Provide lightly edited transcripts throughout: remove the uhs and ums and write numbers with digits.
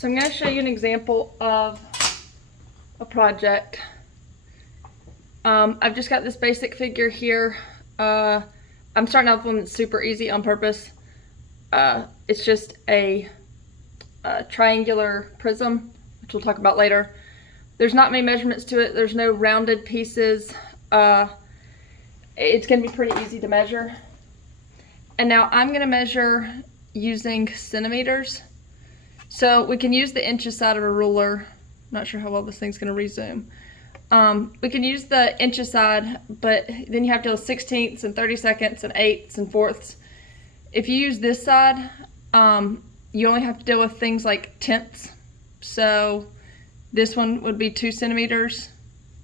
So I'm going to show you an example of a project. I've just got this basic figure here. I'm starting out with one that's super easy on purpose. It's just a triangular prism, which we'll talk about later. There's not many measurements to it. There's no rounded pieces. It's going to be pretty easy to measure. And now I'm going to measure using centimeters. So we can use the inches side of a ruler. I'm not sure how well this thing's going to resume. We can use the inches side, but then you have to deal with 16ths and 32nds and 8ths and 4ths. If you use this side, you only have to deal with things like tenths. So this one would be 2 centimeters.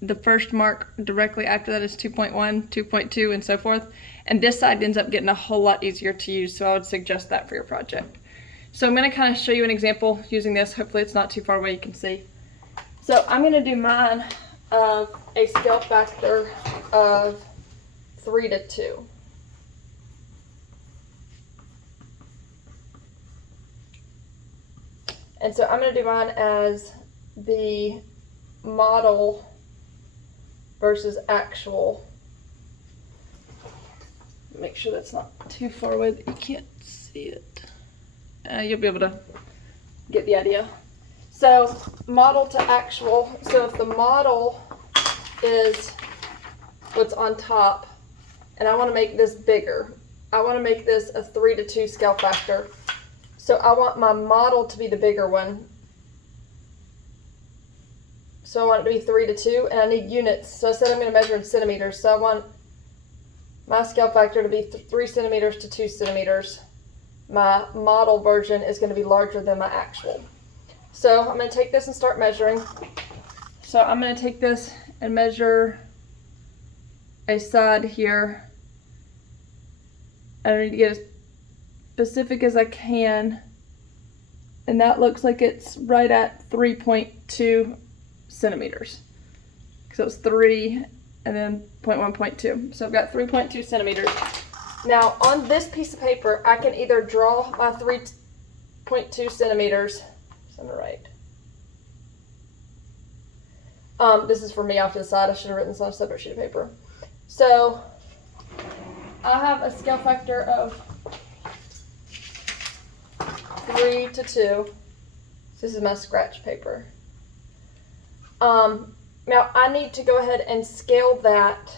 The first mark directly after that is 2.1, 2.2, and so forth. And this side ends up getting a whole lot easier to use, so I would suggest that for your project. So I'm going to kind of show you an example using this. Hopefully it's not too far away, you can see. So I'm going to do mine of a scale factor of 3 to 2. And so I'm going to do mine as the model versus actual. Make sure that's not too far away that you can't see it. You'll be able to get the idea. So model to actual. So if the model is what's on top, and I want to make this bigger, I want to make this a 3 to 2 scale factor. So I want my model to be the bigger one. So I want it to be 3 to 2, and I need units. So I said I'm going to measure in centimeters. So I want my scale factor to be 3 centimeters to 2 centimeters. My model version is going to be larger than my actual. So I'm going to take this and start measuring. So I'm going to take this and measure a side here. I need to get as specific as I can. And that looks like it's right at 3.2 centimeters. So it's 3 and then 0.1, 0.2. So I've got 3.2 centimeters. Now on this piece of paper, I can either draw my 3.2 centimeters. On the right. This is for me off to the side. I should have written this on a separate sheet of paper. So I have a scale factor of 3 to 2. This is my scratch paper. Now I need to go ahead and scale that.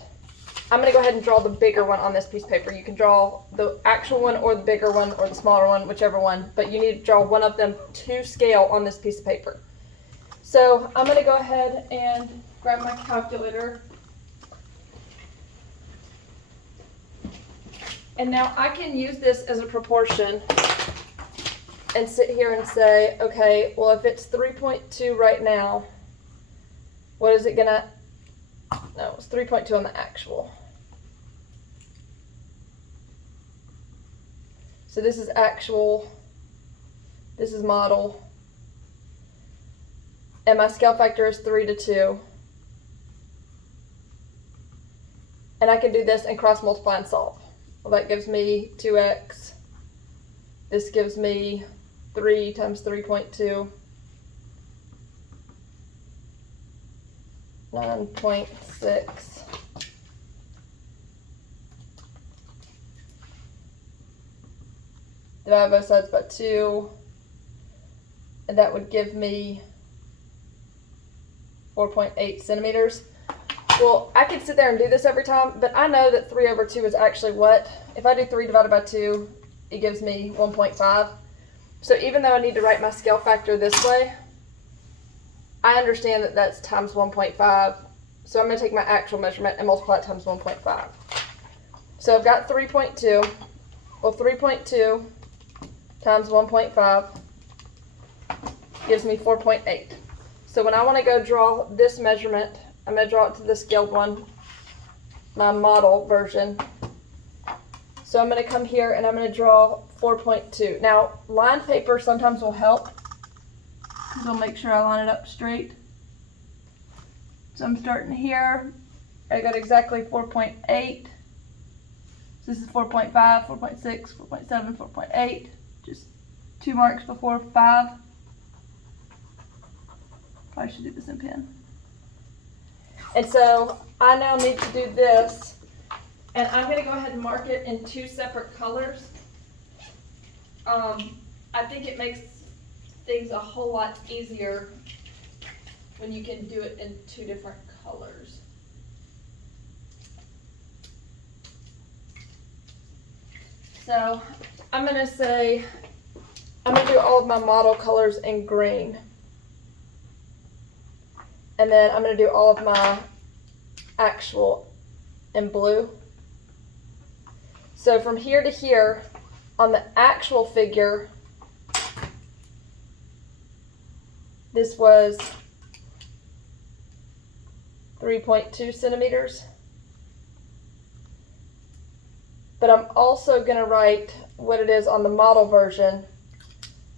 I'm going to go ahead and draw the bigger one on this piece of paper. You can draw the actual one or the bigger one or the smaller one, whichever one, but you need to draw one of them to scale on this piece of paper. So I'm going to go ahead and grab my calculator. And now I can use this as a proportion and sit here and say, okay, well if it's 3.2 right now, what is it going to, no, it's 3.2 on the actual. So this is actual, this is model, and my scale factor is 3 to 2. And I can do this and cross multiply and solve. Well, that gives me 2x. This gives me 3 times 3.2. 9.6. Divide both sides by 2, and that would give me 4.8 centimeters. Well, I could sit there and do this every time, but I know that 3 over 2 is actually what? If I do 3 divided by 2, it gives me 1.5. So even though I need to write my scale factor this way, I understand that that's times 1.5. So I'm going to take my actual measurement and multiply it times 1.5. So I've got 3.2. Well, 3.2 times 1.5 gives me 4.8. So when I want to go draw this measurement, I'm going to draw it to the scaled one, my model version. So I'm going to come here and I'm going to draw 4.2. Now, lined paper sometimes will help, because I'll make sure I line it up straight. So I'm starting here. I got exactly 4.8. So this is 4.5, 4.6, 4.7, 4.8. Just 2 marks before 5. Probably should do this in pen. And so I now need to do this, and I'm going to go ahead and mark it in 2 separate colors. I think it makes things a whole lot easier when you can do it in 2 different colors. So I'm going to say, I'm going to do all of my model colors in green. And then I'm going to do all of my actual in blue. So from here to here, on the actual figure, this was 3.2 centimeters. But I'm also going to write what it is on the model version.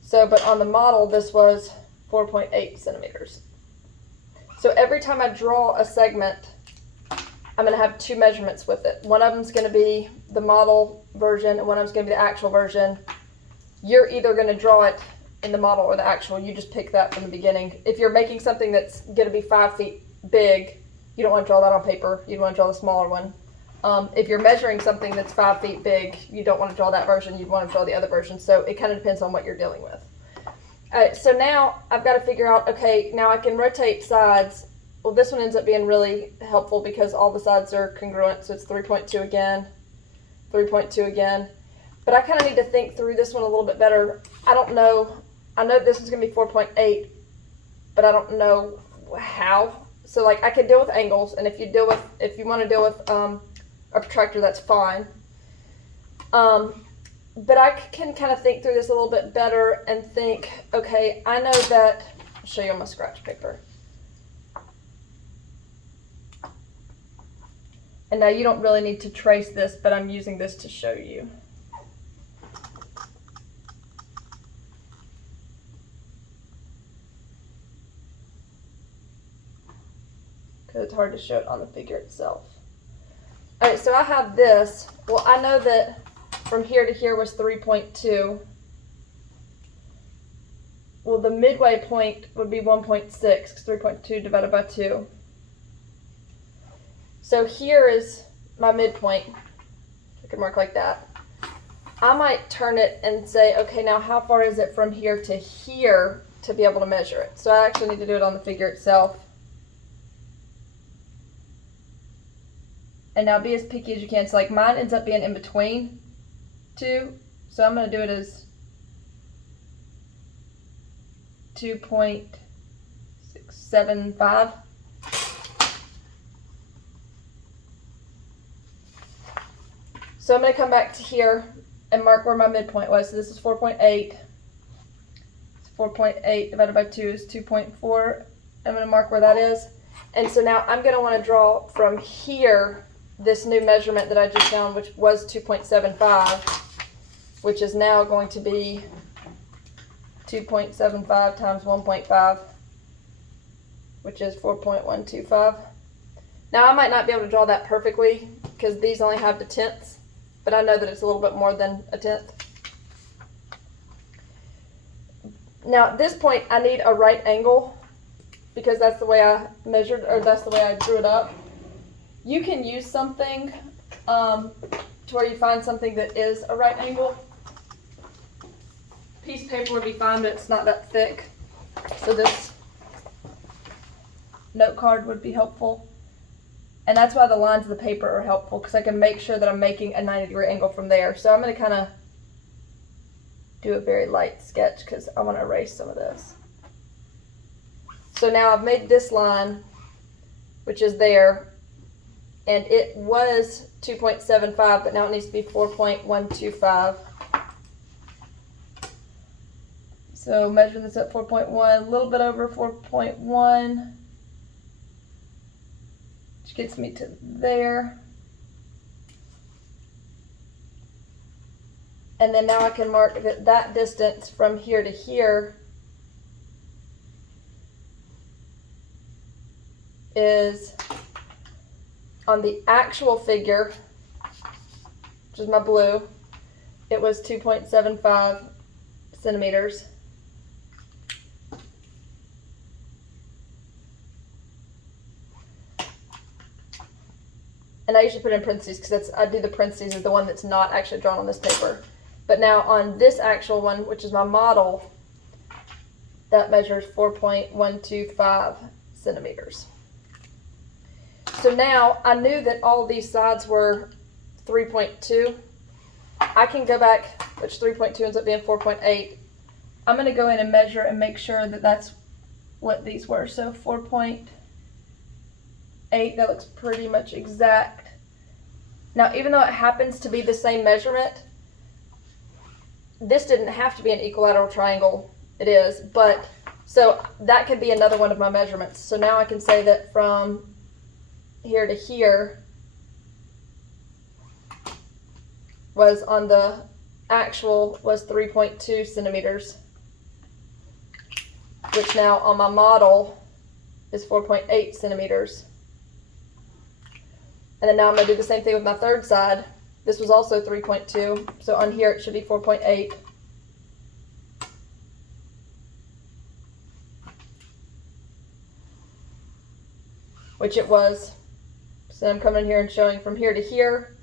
So, but on the model, this was 4.8 centimeters. So every time I draw a segment, I'm going to have 2 measurements with it. One of them is going to be the model version, and one of them is going to be the actual version. You're either going to draw it in the model or the actual. You just pick that from the beginning. If you're making something that's going to be 5 feet big, you don't want to draw that on paper. You want to draw the smaller one. If you're measuring something that's 5 feet big, you don't want to draw that version. You'd want to draw the other version. So it kind of depends on what you're dealing with. So now I've got to figure out, okay, now I can rotate sides. Well, this one ends up being really helpful because all the sides are congruent. So it's 3.2 again, 3.2 again. But I kind of need to think through this one a little bit better. I don't know. I know this is going to be 4.8, but I don't know how. So like I could deal with angles, and if you want to deal with a protractor, that's fine. But I can kind of think through this a little bit better and think, okay, I know that, I'll show you on my scratch paper. And now you don't really need to trace this, but I'm using this to show you. Because it's hard to show it on the figure itself. All right, so I have this. Well, I know that from here to here was 3.2. Well, the midway point would be 1.6, because 3.2 divided by 2. So here is my midpoint. I can mark like that. I might turn it and say, okay, now how far is it from here to here to be able to measure it? So I actually need to do it on the figure itself. And now be as picky as you can. So like mine ends up being in between 2. So I'm going to do it as 2.675. So I'm going to come back to here and mark where my midpoint was. So this is 4.8. 4.8 divided by 2 is 2.4. I'm going to mark where that is. And so now I'm going to want to draw from here this new measurement that I just found, which was 2.75, which is now going to be 2.75 times 1.5, which is 4.125. Now I might not be able to draw that perfectly because these only have the tenths, but I know that it's a little bit more than a tenth. Now at this point I need a right angle because that's the way I measured, or that's the way I drew it up. You can use something to where you find something that is a right angle. Piece of paper would be fine, but it's not that thick. So this note card would be helpful. And that's why the lines of the paper are helpful, because I can make sure that I'm making a 90-degree angle from there. So I'm going to kind of do a very light sketch because I want to erase some of this. So now I've made this line, which is there, and it was 2.75, but now it needs to be 4.125. So measure this at 4.1, a little bit over 4.1, which gets me to there. And then now I can mark that distance from here to here is on the actual figure, which is my blue, it was 2.75 centimeters. and I usually put in parentheses because I do the parentheses of the one that's not actually drawn on this paper. But now on this actual one, which is my model, that measures 4.125 centimeters. So now I knew that all these sides were 3.2. I can go back, which 3.2 ends up being 4.8. I'm going to go in and measure and make sure that that's what these were. So 4.8, that looks pretty much exact. Now, even though it happens to be the same measurement, this didn't have to be an equilateral triangle. It is, but so that could be another one of my measurements. So now I can say that from here to here was on the actual was 3.2 centimeters, which now on my model is 4.8 centimeters. And then now I'm going to do the same thing with my third side. This was also 3.2, so on here it should be 4.8. Which it was. So I'm coming here and showing from here to here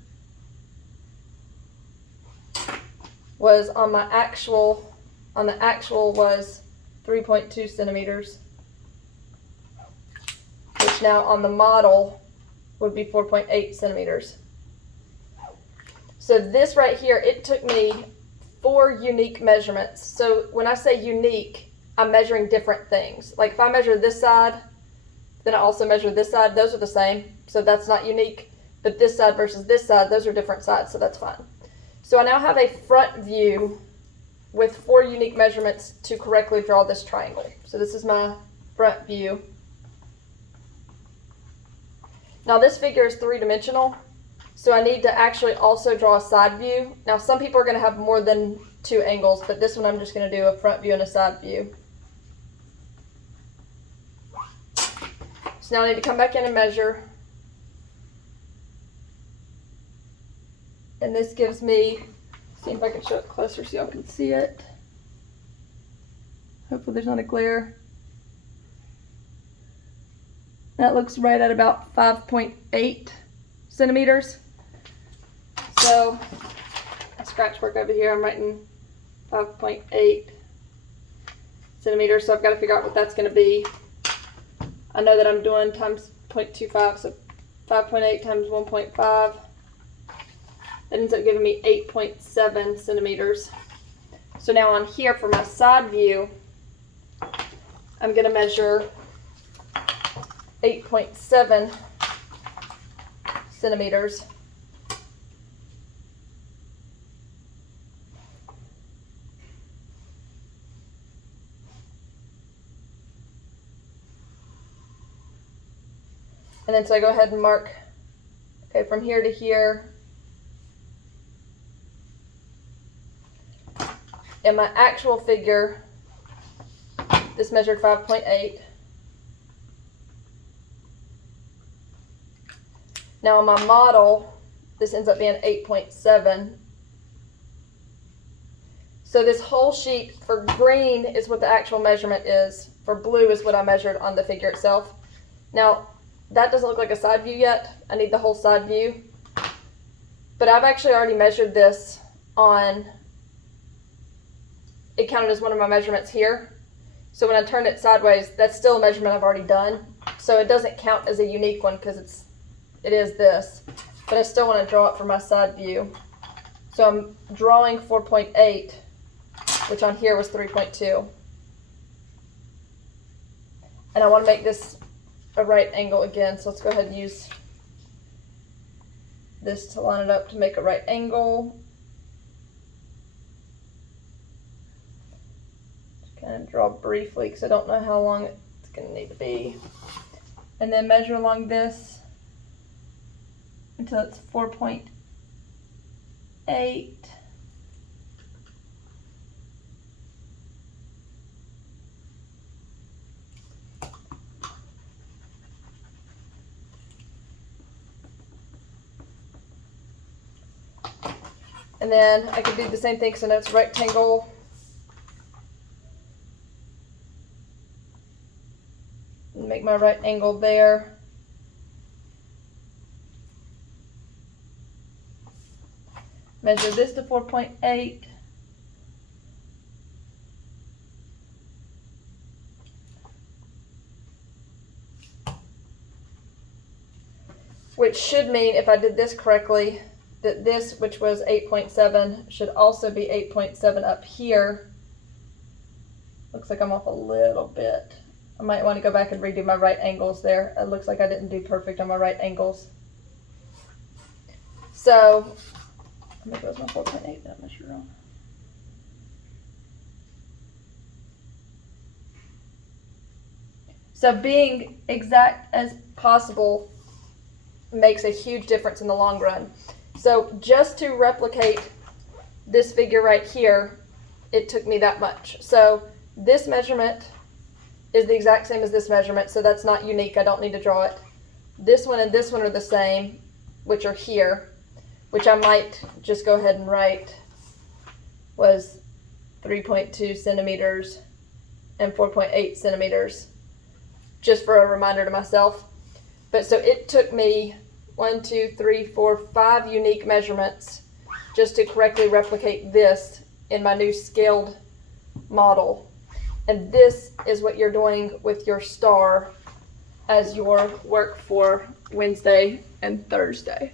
was on the actual was 3.2 centimeters, which now on the model would be 4.8 centimeters. So this right here, it took me 4 unique measurements. So when I say unique, I'm measuring different things. Like if I measure this side, then I also measure this side. Those are the same, so that's not unique. But this side versus this side, those are different sides, so that's fine. So I now have a front view with 4 unique measurements to correctly draw this triangle. So this is my front view. Now this figure is 3-dimensional, so I need to actually also draw a side view. Now some people are going to have more than 2 angles, but this one I'm just going to do a front view and a side view. So now I need to come back in and measure. And this gives me, see if I can show it closer so y'all can see it. Hopefully there's not a glare. That looks right at about 5.8 centimeters. So, scratch work over here, I'm writing 5.8 centimeters, so I've got to figure out what that's going to be. I know that I'm doing times 0.25, so 5.8 times 1.5. That ends up giving me 8.7 centimeters. So now on here for my side view, I'm going to measure 8.7 centimeters. And then so I go ahead and mark, okay, from here to here. And my actual figure, this measured 5.8. Now on my model, this ends up being 8.7. So this whole sheet for green is what the actual measurement is. For blue is what I measured on the figure itself. Now, that doesn't look like a side view yet. I need the whole side view. But I've actually already measured this on, it counted as one of my measurements here. So when I turned it sideways, that's still a measurement I've already done. So it doesn't count as a unique one because it is this. But I still want to draw it for my side view. So I'm drawing 4.8, which on here was 3.2. And I want to make this a right angle again, so let's go ahead and use this to line it up to make a right angle. Just kind of draw briefly because I don't know how long it's going to need to be. And then measure along this until it's 4.8. And then I could do the same thing, so now it's rectangle. Make my right angle there. measure this to 4.8. Which should mean, if I did this correctly, that this, which was 8.7, should also be 8.7 up here. Looks like I'm off a little bit. I might want to go back and redo my right angles there. It looks like I didn't do perfect on my right angles. So, maybe it was my 4.8 that I measured wrong. So being exact as possible makes a huge difference in the long run. So just to replicate this figure right here, it took me that much. So this measurement is the exact same as this measurement, so that's not unique. I don't need to draw it. This one and this one are the same, which are here, which I might just go ahead and write was 3.2 centimeters and 4.8 centimeters, just for a reminder to myself. But so it took me 5 unique measurements just to correctly replicate this in my new scaled model. And this is what you're doing with your star as your work for Wednesday and Thursday.